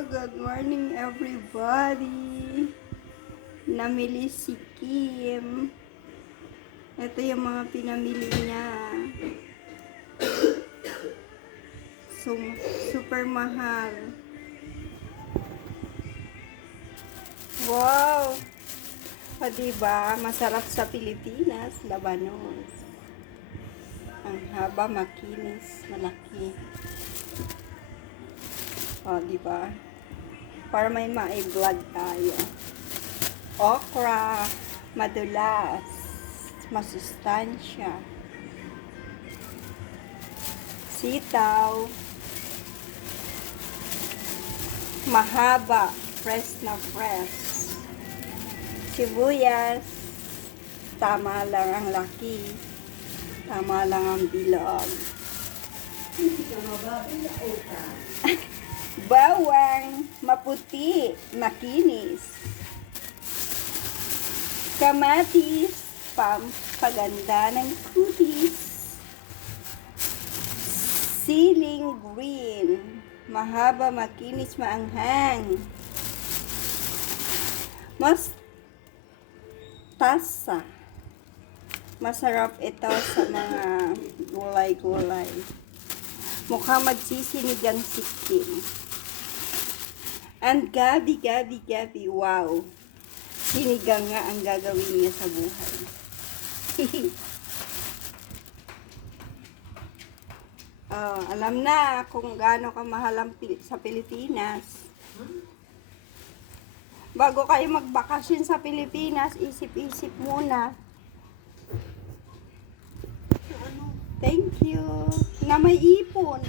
Good morning everybody. Namili si Kim. Ito yung mga pinamili niya. So, super mahal. Wow! O diba, masarap sa Pilipinas, labanos. Ang haba, makinis, malaki. O, diba? Para may ma-vlog tayo. Okra, madulas, masustansya. Sitaw, mahaba, fresh na fresh. Sibuyas, tama lang ang laki. Tama lang ang bilog. Bawang, maputi, makinis. Kamatis, pampaganda ng kutis. Siling green, mahaba, makinis, maanghang. Mustasa, masarap ito sa mga gulay-gulay. Mukhang magsisinigang si Kim. And gabi, wow. Sinigang nga ang gagawin niya sa buhay. Alam na kung gaano kamahal sa Pilipinas. Bago kayo magbakasyon sa Pilipinas, isip-isip muna. Thank you. Na may ipon.